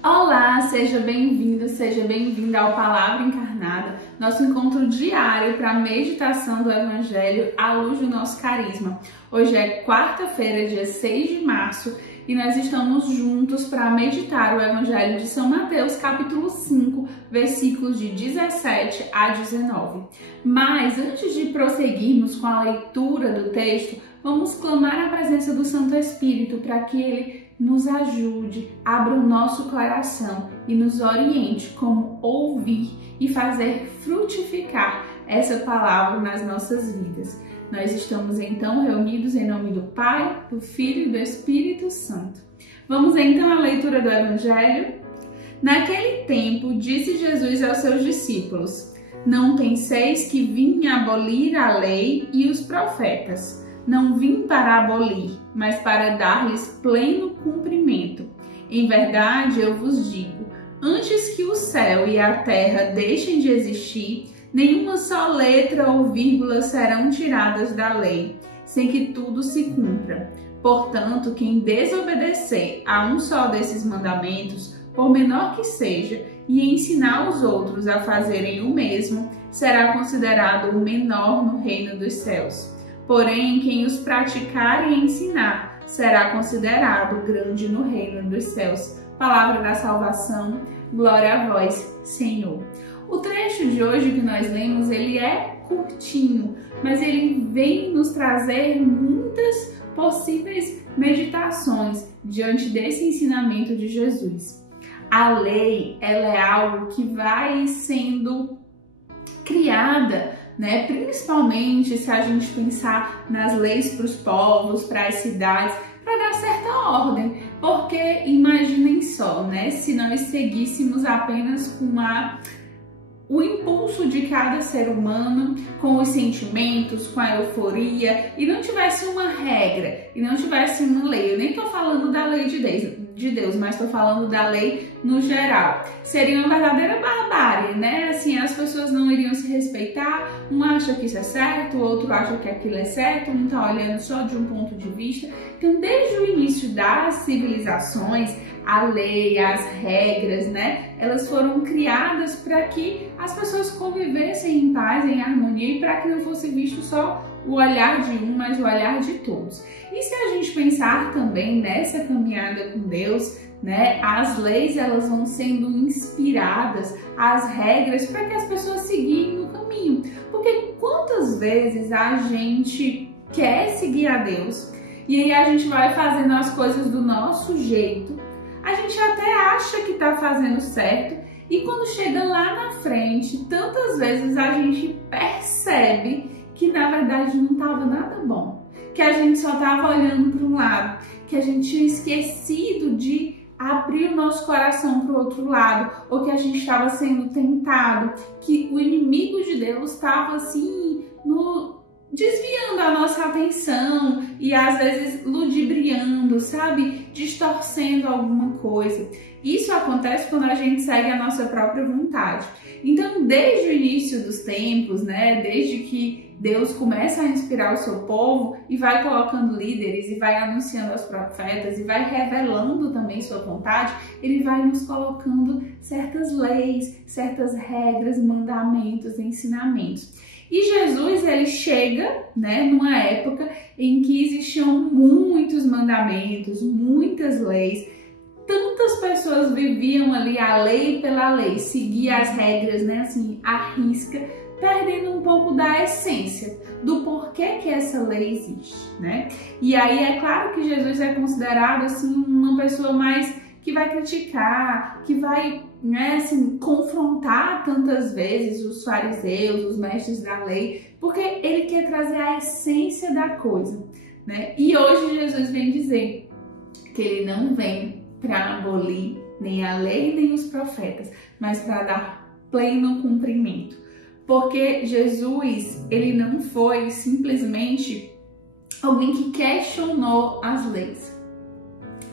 Olá, seja bem-vindo, seja bem-vinda ao Palavra Encarnada, nosso encontro diário para a meditação do Evangelho à luz do nosso carisma. Hoje é quarta-feira, dia 6 de março, e nós estamos juntos para meditar o Evangelho de São Mateus, capítulo 5, versículos de 17 a 19. Mas antes de prosseguirmos com a leitura do texto, vamos clamar a presença do Santo Espírito para que ele nos ajude, abra o nosso coração e nos oriente como ouvir e fazer frutificar essa palavra nas nossas vidas. Nós estamos então reunidos em nome do Pai, do Filho e do Espírito Santo. Vamos então à leitura do Evangelho? Naquele tempo, disse Jesus aos seus discípulos: Não penseis que vim abolir a lei e os profetas. Não vim para abolir, mas para dar-lhes pleno cumprimento. Em verdade, eu vos digo, antes que o céu e a terra deixem de existir, nenhuma só letra ou vírgula serão tiradas da lei, sem que tudo se cumpra. Portanto, quem desobedecer a um só desses mandamentos, por menor que seja, e ensinar os outros a fazerem o mesmo, será considerado o menor no reino dos céus. Porém, quem os praticar e ensinar será considerado grande no reino dos céus. Palavra da salvação, glória a vós, Senhor. O trecho de hoje que nós lemos, ele é curtinho, mas ele vem nos trazer muitas possíveis meditações diante desse ensinamento de Jesus. A lei, ela é algo que vai sendo criada, principalmente se a gente pensar nas leis para os povos, para as cidades, para dar certa ordem, porque imaginem só, se nós seguíssemos apenas com o impulso de cada ser humano, com os sentimentos, com a euforia, e não tivesse uma regra, e não tivesse uma lei. Eu nem estou falando da lei de Deus, mas estou falando da lei no geral. Seria uma verdadeira barbárie, Assim, as pessoas não iriam se respeitar, um acha que isso é certo, o outro acha que aquilo é certo, um está olhando só de um ponto de vista. Então, desde o início das civilizações, a lei, as regras, elas foram criadas para que as pessoas convivessem em paz, em harmonia, e para que não fosse visto só o olhar de um, mas o olhar de todos. E se a gente pensar também nessa caminhada com Deus, as leis elas vão sendo inspiradas, as regras, para que as pessoas seguirem no caminho. Porque quantas vezes a gente quer seguir a Deus e aí a gente vai fazendo as coisas do nosso jeito, a gente até acha que está fazendo certo, e quando chega lá na frente, tantas vezes a gente percebe que na verdade não estava nada bom, que a gente só estava olhando para um lado, que a gente tinha esquecido de abrir o nosso coração para o outro lado, ou que a gente estava sendo tentado, que o inimigo de Deus estava assim desviando a nossa atenção e às vezes ludibriando, distorcendo alguma coisa. Isso acontece quando a gente segue a nossa própria vontade. Então, desde o início dos tempos, desde que Deus começa a inspirar o seu povo e vai colocando líderes e vai anunciando aos profetas e vai revelando também sua vontade, ele vai nos colocando certas leis, certas regras, mandamentos, ensinamentos. E Jesus, ele chega, numa época em que existiam muitos mandamentos, muitas leis, tantas pessoas viviam ali a lei pela lei, seguia as regras, à risca, perdendo um pouco da essência, do porquê que essa lei existe, E aí é claro que Jesus é considerado, uma pessoa mais que vai criticar, que vai, confrontar tantas vezes os fariseus, os mestres da lei, porque ele quer trazer a essência da coisa, E hoje Jesus vem dizer que ele não vem para abolir nem a lei nem os profetas, mas para dar pleno cumprimento. Porque Jesus, ele não foi simplesmente alguém que questionou as leis,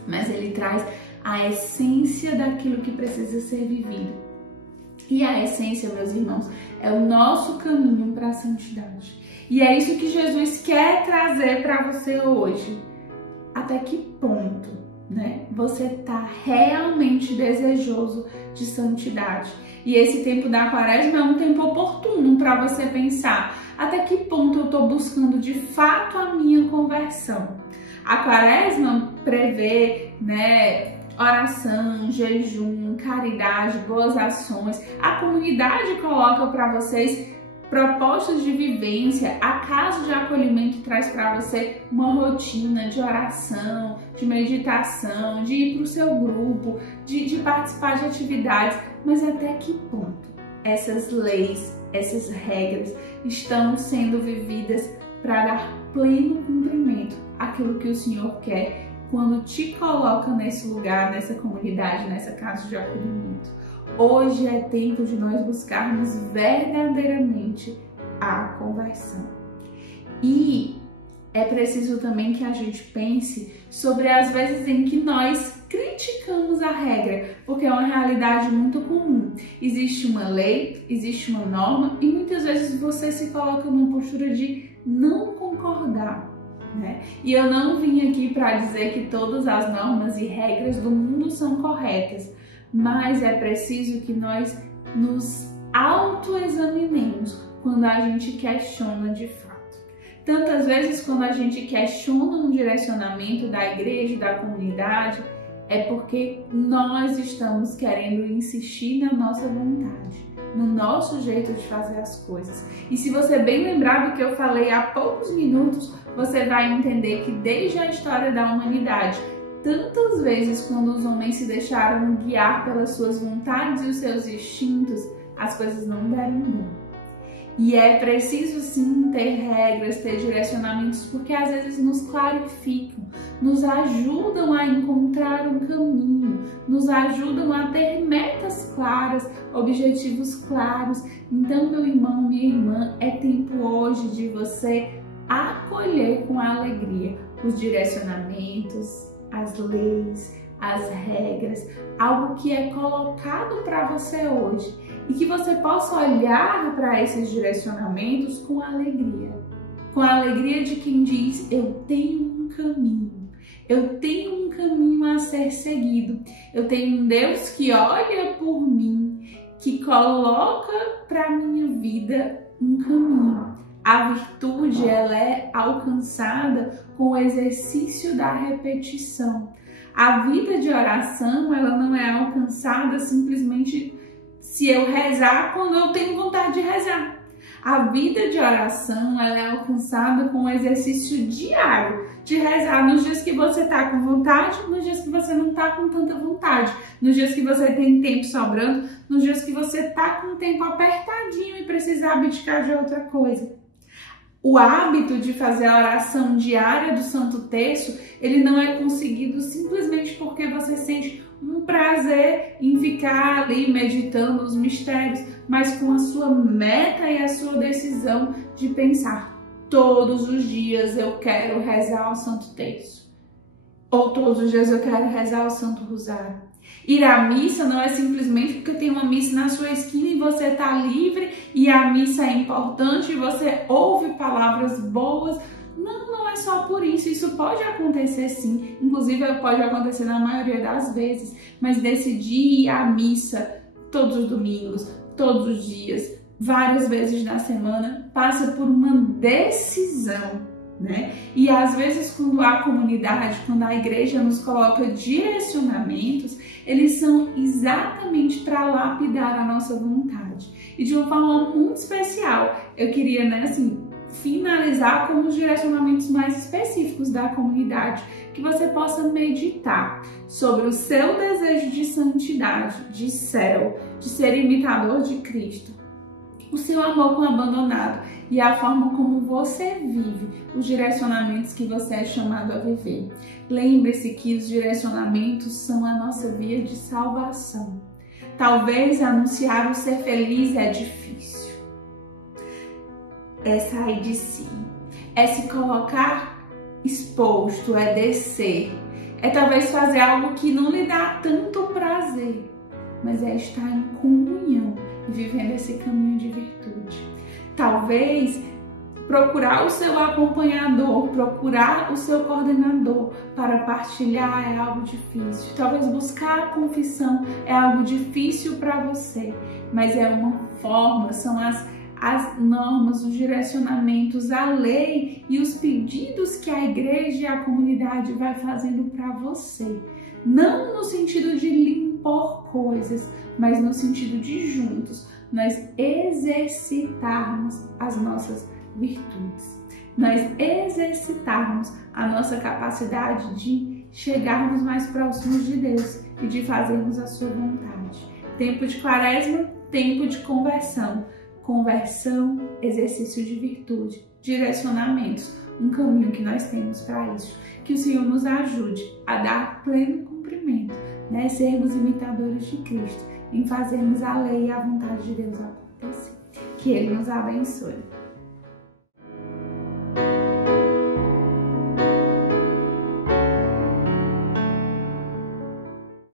mas ele traz a essência daquilo que precisa ser vivido. E a essência, meus irmãos, é o nosso caminho para a santidade. E é isso que Jesus quer trazer para você hoje. Até que ponto né? Você está realmente desejoso de santidade. E esse tempo da quaresma é um tempo oportuno para você pensar até que ponto eu estou buscando de fato a minha conversão. A quaresma prevê, né, oração, jejum, caridade, boas ações. A comunidade coloca para vocês propostas de vivência. A Casa de Acolhimento traz para você uma rotina de oração, de meditação, de ir para o seu grupo, de participar de atividades. Mas até que ponto essas leis, essas regras estão sendo vividas para dar pleno cumprimento àquilo que o Senhor quer quando te coloca nesse lugar, nessa comunidade, nessa casa de acolhimento? Hoje é tempo de nós buscarmos verdadeiramente a conversão. E é preciso também que a gente pense sobre as vezes em que nós criticamos a regra, porque é uma realidade muito comum. Existe uma lei, existe uma norma e muitas vezes você se coloca numa postura de não concordar, né? E eu não vim aqui para dizer que todas as normas e regras do mundo são corretas, mas é preciso que nós nos autoexaminemos quando a gente questiona de fato. Tantas vezes quando a gente questiona um direcionamento da igreja, da comunidade, é porque nós estamos querendo insistir na nossa vontade, no nosso jeito de fazer as coisas. E se você bem lembrar do que eu falei há poucos minutos, você vai entender que desde a história da humanidade, tantas vezes quando os homens se deixaram guiar pelas suas vontades e os seus instintos, as coisas não deram bom. E é preciso sim ter regras, ter direcionamentos, porque às vezes nos clarificam, nos ajudam a encontrar um caminho, nos ajudam a ter metas claras, objetivos claros. Então, meu irmão, minha irmã, é tempo hoje de você acolher com alegria os direcionamentos, as leis, as regras, algo que é colocado para você hoje e que você possa olhar para esses direcionamentos com a alegria de quem diz: eu tenho um caminho, eu tenho um caminho a ser seguido, eu tenho um Deus que olha por mim, que coloca para minha vida um caminho. A virtude, ela é alcançada com o exercício da repetição. A vida de oração, ela não é alcançada simplesmente se eu rezar quando eu tenho vontade de rezar. A vida de oração, ela é alcançada com o exercício diário de rezar nos dias que você está com vontade, nos dias que você não está com tanta vontade, nos dias que você tem tempo sobrando, nos dias que você está com o tempo apertadinho e precisa abdicar de outra coisa. O hábito de fazer a oração diária do Santo Terço, ele não é conseguido simplesmente porque você sente um prazer em ficar ali meditando os mistérios, mas com a sua meta e a sua decisão de pensar: todos os dias eu quero rezar o Santo Terço, ou todos os dias eu quero rezar o Santo Rosário. Ir à missa não é simplesmente porque tem uma missa na sua esquina e você está livre e a missa é importante e você ouve palavras boas. Não é só por isso. Isso pode acontecer sim, inclusive pode acontecer na maioria das vezes, mas decidir ir à missa todos os domingos, todos os dias, várias vezes na semana, passa por uma decisão, né? E às vezes quando a comunidade, quando a igreja nos coloca direcionamentos, eles são exatamente para lapidar a nossa vontade. E de uma forma muito especial, eu queria, finalizar com os direcionamentos mais específicos da comunidade, que você possa meditar sobre o seu desejo de santidade, de céu, de ser imitador de Cristo, o seu amor com o abandonado e a forma como você vive os direcionamentos que você é chamado a viver. Lembre-se que os direcionamentos são a nossa via de salvação. Talvez anunciar o ser feliz é difícil. É sair de si, é se colocar exposto, é descer, é talvez fazer algo que não lhe dá tanto prazer, mas é estar em comunhão e vivendo esse caminho de virtude. Talvez procurar o seu acompanhador, procurar o seu coordenador para partilhar é algo difícil. Talvez buscar a confissão é algo difícil para você, mas é uma forma, são as normas, os direcionamentos, a lei e os pedidos que a igreja e a comunidade vai fazendo para você. Não no sentido de lhe impor coisas, mas no sentido de juntos nós exercitarmos as nossas virtudes, nós exercitarmos a nossa capacidade de chegarmos mais próximos de Deus e de fazermos a sua vontade. Tempo de quaresma, tempo de conversão. Conversão, exercício de virtude, direcionamentos, um caminho que nós temos para isso. Que o Senhor nos ajude a dar pleno cumprimento, né? Sermos imitadores de Cristo, em fazermos a lei e a vontade de Deus acontecer. Que Ele nos abençoe.